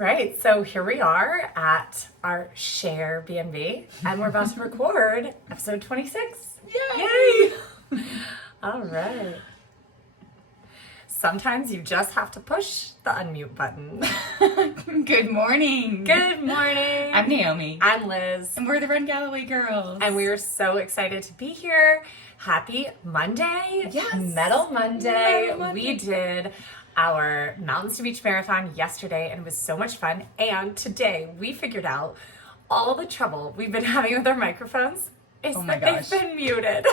right, so here we are at our Share B&B, and we're about to record episode 26. Yay! All right. Sometimes you just have to push the unmute button. Good morning. Good morning. I'm Naomi. I'm Liz. And we're the Run Galloway girls. And we are so excited to be here. Happy Monday. Yes. Metal Monday. Metal Monday. We did our Mountains to Beach Marathon yesterday, and it was so much fun. And today we figured out all the trouble we've been having with our microphones is Oh my that gosh. they've been muted.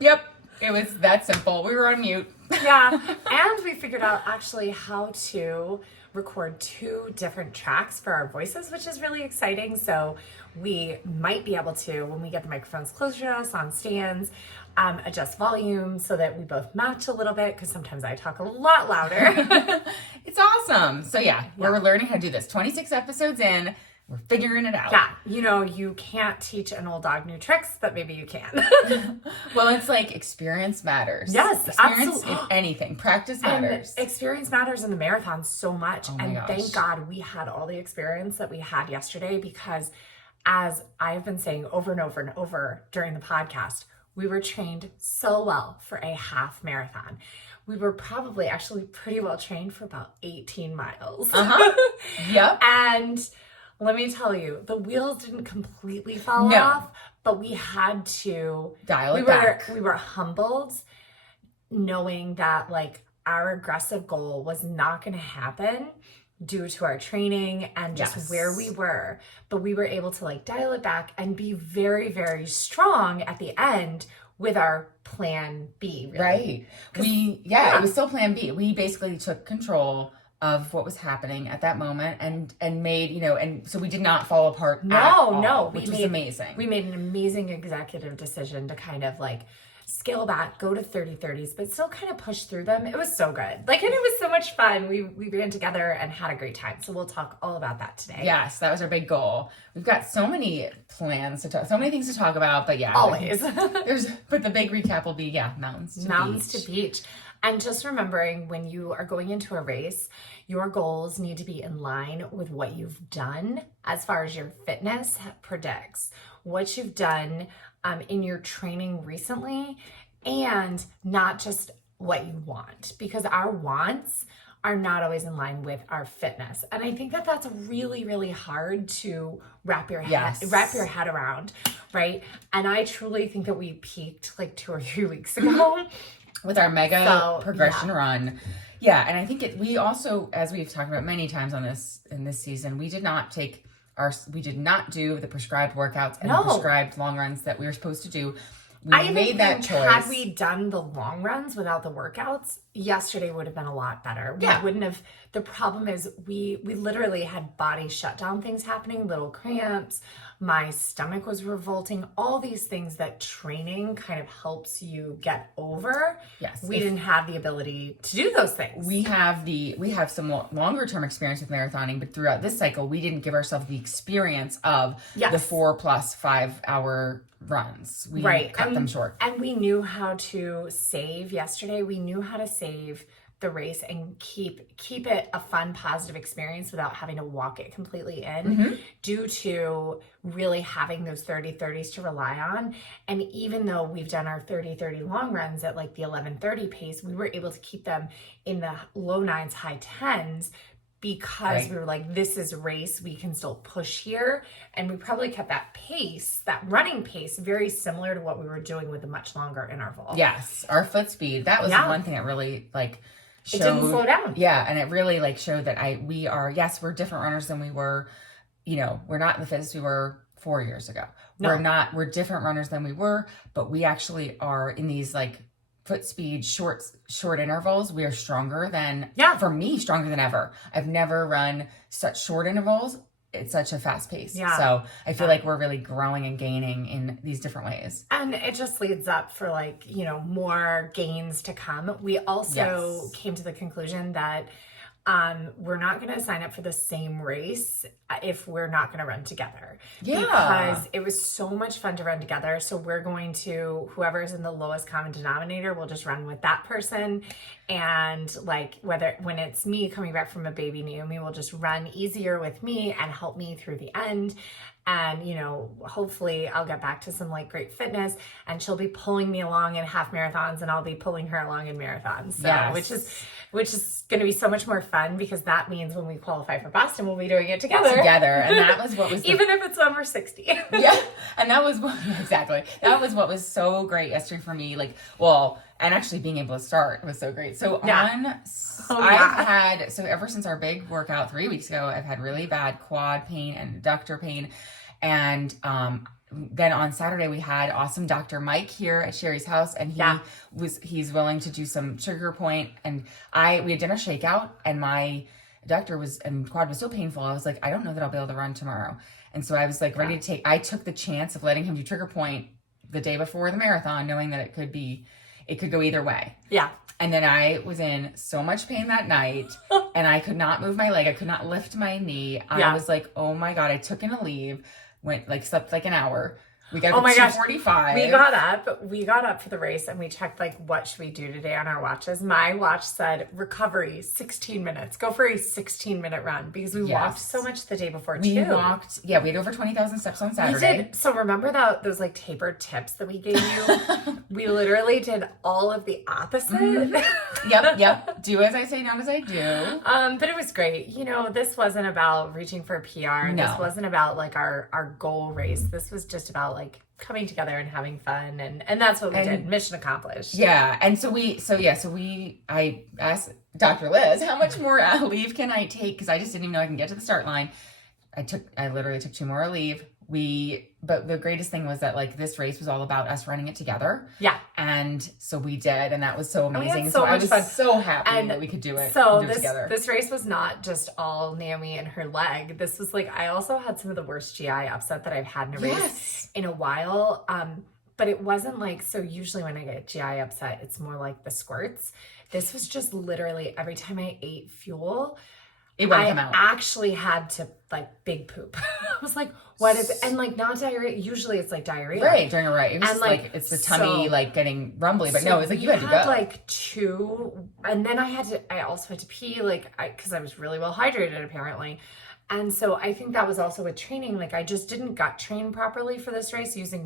Yep, it was that simple. We were on mute. Yeah, and we figured out actually how to record 2 different tracks for our voices, which is really exciting. So we might be able to, when we get the microphones closer to us on stands, adjust volume so that we both match a little bit, because sometimes I talk a lot louder. It's awesome. So we're learning how to do this. 26 episodes in, we're figuring it out. Yeah, you know, you can't teach an old dog new tricks, but maybe you can. Well, it's like experience matters. Yes, experience, absolutely. if anything. Practice And matters. experience matters in the marathon so much. Oh my and gosh. thank God we had all the experience that we had yesterday, because as I've been saying over and over and over during the podcast, we were trained so well for a half marathon. We were probably actually pretty well trained for about 18 miles. Yep. And let me tell you, the wheels didn't completely fall No. off, but we had to Dial it back. We were humbled knowing that like our aggressive goal was not going to happen due to our training and just Yes. where we were, but we were able to like dial it back and be very, very strong at the end with our plan B, really. Right. yeah. It was still plan B. We basically took control of what was happening at that moment and made, and so we did not fall apart which was amazing. We made an amazing executive decision to kind of like scale back, go to 30-30s, but still kind of push through them. It was so good. Like, and it was so much fun. We ran together and had a great time. So we'll talk all about that today. Yes, that was our big goal. We've got so many plans to talk, so many things to talk about, but yeah. Always. But the big recap will be, mountains to beach. And just remembering when you are going into a race, your goals need to be in line with what you've done as far as your fitness predicts, what you've done in your training recently, and not just what you want, because our wants are not always in line with our fitness. And I think that that's really, really hard to wrap your head around, right? And I truly think that we peaked like 2 or 3 weeks ago. With our mega progression run. Yeah, and I think we also, as we've talked about many times in this season, we did not do the prescribed workouts and the prescribed long runs that we were supposed to do. We made that choice. Had we done the long runs without the workouts, yesterday would have been a lot better. We wouldn't have. The problem is we literally had body shutdown things happening, little cramps. My stomach was revolting. All these things that training kind of helps you get over. Yes. We didn't have the ability to do those things. We have some longer term experience with marathoning, but throughout this cycle, we didn't give ourselves the experience of the 4+ 5 hour runs. We cut them short. And we knew how to save yesterday. We knew how to save the race and keep it a fun, positive experience without having to walk it completely in, due to really having those 30-30s to rely on. And even though we've done our 30-30 long runs at like the 11:30 pace, we were able to keep them in the low 9s, high 10s, because we were like, this is a race, we can still push here. And we probably kept that pace, that running pace, very similar to what we were doing with the much longer interval. Yes, our foot speed. That was one thing that really showed, it didn't slow down. Yeah, and it really showed that we're different runners than we were. We're not in the fitness we were 4 years ago. No. We're different runners than we were, but we actually are in these foot speed short intervals. We are stronger than for me, stronger than ever. I've never run such short intervals at such a fast pace. Yeah. So I feel like we're really growing and gaining in these different ways. And it just leads up for more gains to come. We also came to the conclusion that we're not going to sign up for the same race if we're not going to run together. Yeah. Because it was so much fun to run together. So we're going to, whoever's in the lowest common denominator, we'll just run with that person. And like, when it's me coming back from a baby, Naomi will just run easier with me and help me through the end. And, you know, hopefully I'll get back to some like great fitness, and she'll be pulling me along in half marathons and I'll be pulling her along in marathons. So, yes. which is going to be so much more fun, because that means when we qualify for Boston, we'll be doing it together. And that was what was even if it's when we're 60. Yeah. And that was exactly. That was what was so great yesterday for me. Like, well, and actually being able to start was so great. So I've had, so ever since our big workout 3 weeks ago, I've had really bad quad pain and adductor pain. And then on Saturday we had awesome Dr. Mike here at Sherry's house, and he's willing to do some trigger point, and we had done a shakeout, and my adductor and quad was so painful. I was like, I don't know that I'll be able to run tomorrow. And so I was like ready to I took the chance of letting him do trigger point the day before the marathon, knowing that it could go either way. Yeah. And then I was in so much pain that night, and I could not move my leg. I could not lift my knee. I was like, oh my God, I took in a leave, slept like an hour. We got up at 2:45. We got up for the race, and we checked like, what should we do today on our watches? My watch said recovery 16 minutes. Go for a 16-minute run, because we walked so much the day before too. We had over 20,000 steps on Saturday. We did. So remember those like tapered tips that we gave you? We literally did all of the opposite. Mm-hmm. Yep. Do as I say, not as I do. But it was great. You know, this wasn't about reaching for a PR. No. This wasn't about like our goal race. This was just about like coming together and having fun, and that's what we did. Mission accomplished. Yeah. And I asked Dr. Liz, how much more leave can I take? Because I just didn't even know I can get to the start line. I literally took 2 more leave. But the greatest thing was that like this race was all about us running it together. Yeah. And so we did, and that was so amazing. So I was fun. So happy that we could do it. Together. This race was not just all Naomi and her leg. This was like, I also had some of the worst GI upset that I've had in a race in a while. But it wasn't like, so usually when I get GI upset, it's more like the squirts. This was just literally every time I ate fuel, I actually had to like big poop. I was like, what is it? And like not diarrhea. Usually it's like diarrhea. Right, during a race. And like it's the tummy like getting rumbly. But no, it's like you had to go. Like 2, and then I also had to pee because I was really well hydrated apparently. And so I think that was also with training. Like I just didn't gut train properly for this race using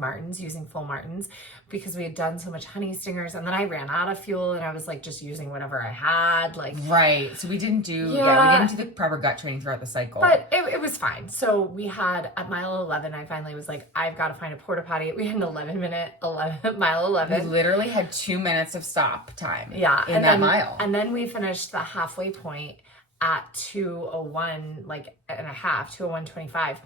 full Martins, because we had done so much honey stingers, and then I ran out of fuel and I was like just using whatever I had. Like right. So we didn't do we didn't do the proper gut training throughout the cycle. But it was fine. So we had at mile 11, I finally was like, I've got to find a porta potty. We had an 11-minute mile 11. We literally had 2 minutes of stop time. Yeah. In that mile. And then we finished the halfway point at 2:01 and a half, 2:01:25.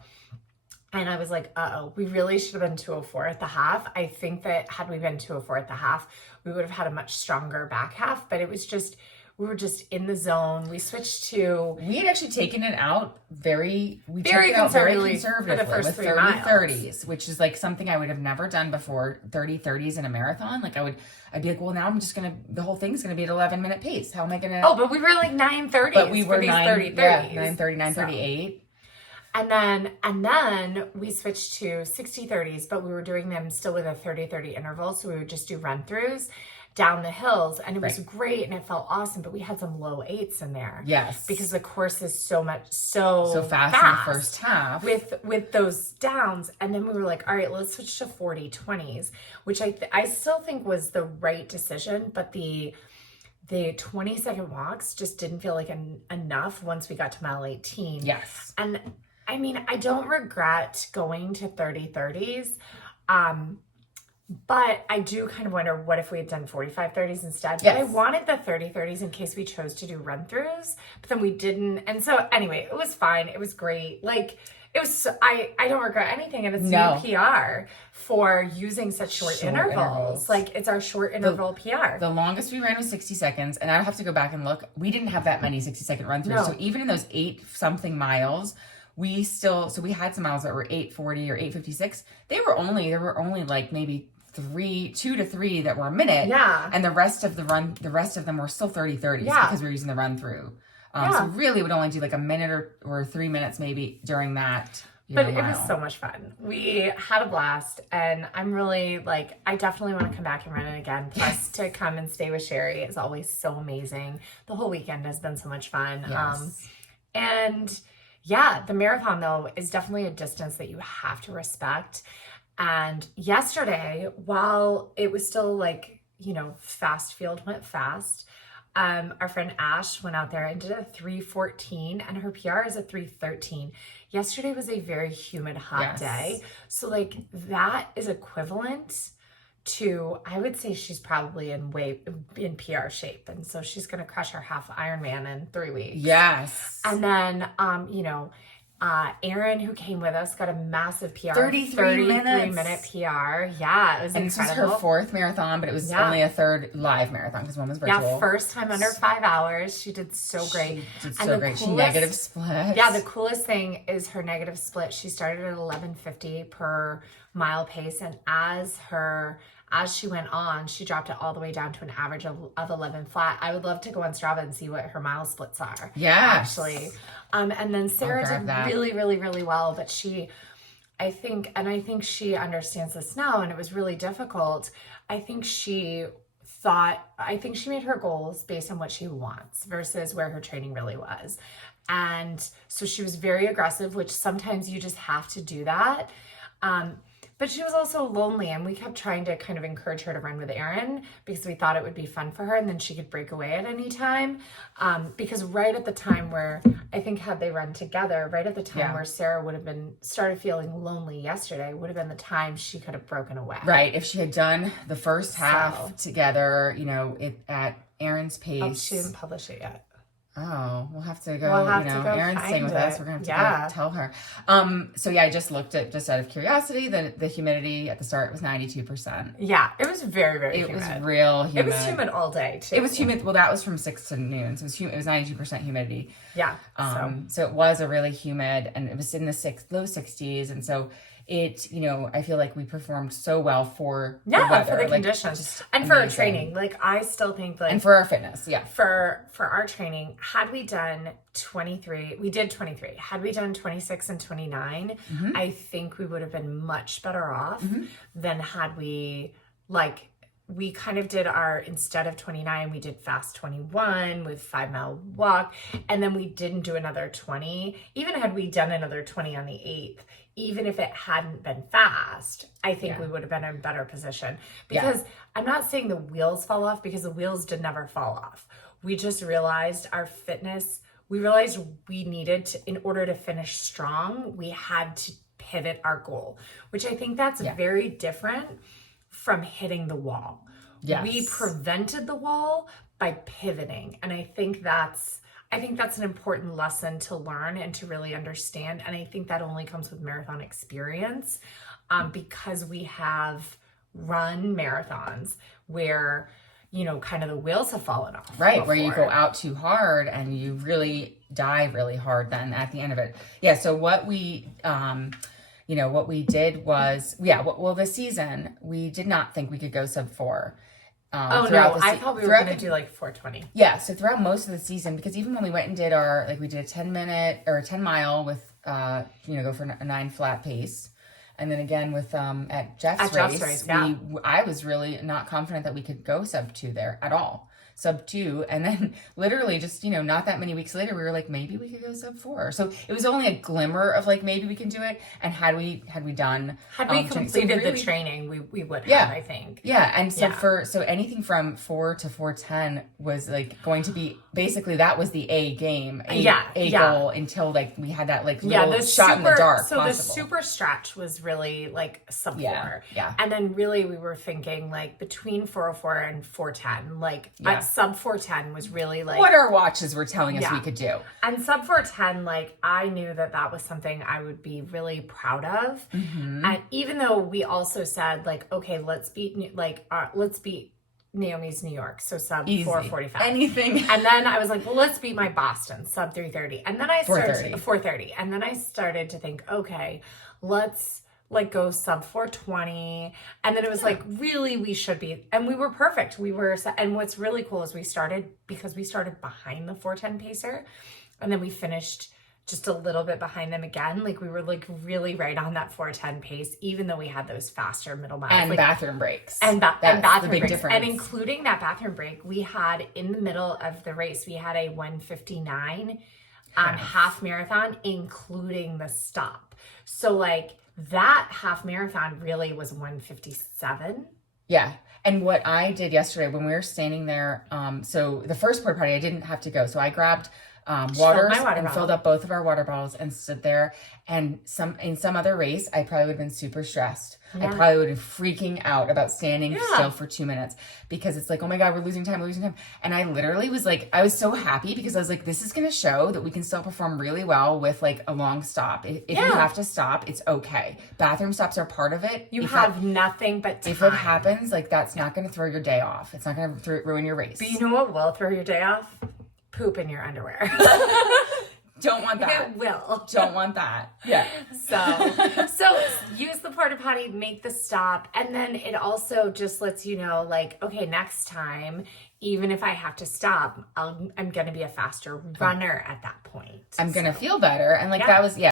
And I was like, we really should have been 2:04 at the half. I think that had we been 2:04 at the half, we would have had a much stronger back half, but it was just, we were just in the zone. We switched to... We had actually taken it out very conservatively for the first with 3 30-30s, which is like something I would have never done before, 30-30s in a marathon. Like I'd be like, well, now I'm just the whole thing's going to be at 11-minute pace. How am I going to... Oh, but we were like 9:30. But we were 30-30s. Yeah, 9:30, 9:38. And then we switched to 60-30s, but we were doing them still with a 30-30 interval. So we would just do run-throughs down the hills, and it was great and it felt awesome, but we had some low 8s in there. Yes. Because the course is so fast in the first half. With those downs. And then we were like, all right, let's switch to 40-20s, which I still think was the right decision, but the 20-second walks just didn't feel like enough once we got to mile 18. Yes. And I mean, I don't regret going to 30-30s. But I do kind of wonder, what if we had done 45-30s instead? But I wanted the 30-30s in case we chose to do run-throughs, but then we didn't. And so anyway, it was fine. It was great. Like it was, I don't regret anything. And it's new PR for using such short intervals. Like it's our short interval PR. The longest we ran was 60 seconds. And I have to go back and look. We didn't have that many 60-second run-throughs. No. So even in those 8-something miles, we had some miles that were 8:40 or 8:56. There were only like maybe 2 to 3 that were a minute. Yeah. And the rest of them were still 30-30s because we were using the run through. So really would only do like a minute or 3 minutes maybe during that. But it was so much fun. We had a blast, and I'm really like, I definitely want to come back and run it again. Plus, to come and stay with Sherry is always so amazing. The whole weekend has been so much fun. Yes. And yeah, the marathon though is definitely a distance that you have to respect. And yesterday, while it was still like, fast field went fast, our friend Ash went out there and did a 3:14, and her PR is a 3:13. Yesterday was a very humid, hot day. So like that is equivalent to, I would say she's probably in PR shape. And so she's going to crush her half Ironman in 3 weeks. Yes. And then, Erin, who came with us, got a massive PR. 33 minute PR. Yeah, it was and incredible. This was her 4th marathon, but it was only a 3rd live marathon because one was virtual. Yeah, first time under 5 hours. She did so great. She did so great. She negative split. Yeah, the coolest thing is her negative split. She started at 11:50 per mile pace, and as she went on, she dropped it all the way down to an average of 11 flat. I would love to go on Strava and see what her mile splits are. Yeah, actually. And then Sarah did really, really, really well. But I think she understands this now, and it was really difficult. I think she made her goals based on what she wants versus where her training really was. And so she was very aggressive, which sometimes you just have to do that. But she was also lonely, and we kept trying to kind of encourage her to run with Erin because we thought it would be fun for her, and then she could break away at any time. Because right at the time where, I think had they run together, right at the time where Sarah would have started feeling lonely yesterday, would have been the time she could have broken away. Right. If she had done the first half together, at Erin's pace. Oh, she didn't publish it yet. Oh, we'll have to go, Erin's staying with us. We're going to have to go tell her. So yeah, I just looked at, just out of curiosity, the humidity at the start was 92%. Yeah, it was very, very humid. It was real humid. It was humid all day, too. It was humid. Well, that was from 6 to noon. So it was 92% humidity. Yeah. So it was a really humid, and it was in the low 60s. And so it, I feel like we performed so well for the weather. For the conditions. And for our training. Like, I still think, like... And for our fitness, yeah. For our training, had we done 23... We did 23. Had we done 26 and 29, I think we would have been much better off than had we, like... We kind of did instead of 29, we did fast 21 with 5 mile walk. And then we didn't do another 20. Even had we done another 20 on the 8th, even if it hadn't been fast, I think we would have been in a better position. Because I'm not saying the wheels fall off, because the wheels did never fall off. We just realized we realized we needed to, in order to finish strong, we had to pivot our goal, which I think that's very different from hitting the wall. Yes. We prevented the wall by pivoting. And I think that's an important lesson to learn and to really understand. And I think that only comes with marathon experience, because we have run marathons where, kind of the wheels have fallen off. Right, before. Where you go out too hard and you really dive really hard then at the end of it. Yeah, so what we... what we did was, this season, we did not think we could go sub 4. I thought we were going to do like 4:20. Yeah, so throughout most of the season, because even when we went and did we did a 10-minute or a 10 mile with, go for a 9 flat pace. And then again with, at Jeff's race, I was really not confident that we could go sub 2 there at all. Sub 2, and then literally just, not that many weeks later, we were like, maybe we could go sub 4. So it was only a glimmer of like, maybe we can do it. And had we completed the training, we would have, I think. Yeah. And so anything from 4 to 4:10 was like going to be, basically that was the A goal until like we had that like little shot in the dark. So the super stretch was really like sub 4. Yeah. And then really we were thinking like between 4:04 and 4:10, like sub 4:10 was really like what our watches were telling us we could do. And sub 4:10, like I knew that was something I would be really proud of. And even though we also said like, okay, let's beat Naomi's New York, so sub 4:45. Anything. And then I was like, well, let's beat my Boston, sub 3:30. And then I started 4:30. And then I started to think, okay, let's like go sub 420. And then it was like, really, we should be, and we were perfect. And what's really cool is we started behind the 410 pacer, and then we finished just a little bit behind them again. Like we were like really right on that 410 pace, even though we had those faster middle miles. And like, bathroom breaks. And bathroom breaks. Difference. And including that bathroom break, we had in the middle of the race, we had a 1:59 half marathon, including the stop. So like that half marathon really was 1:57. Yeah. And what I did yesterday when we were standing there, so the first porta potty, I didn't have to go. So I grabbed water and filled up both of our water bottles and stood there. And in some other race, I probably would have been super stressed. Yeah. I probably would have been freaking out about standing still for 2 minutes, because it's like, oh my God, we're losing time. And I literally was like, I was so happy because I was like, this is going to show that we can still perform really well with like a long stop. If you have to stop, it's okay. Bathroom stops are part of it. You have nothing but time. If it happens, like that's not going to throw your day off. It's not going to ruin your race. But you know what will throw your day off? Poop in your underwear. Don't want that. It will. Don't want that. Yeah. So use the porta potty, make the stop, and then it also just lets you know, like, okay, next time, even if I have to stop, I'm going to be a faster runner at that point. I'm going to feel better. And like that was,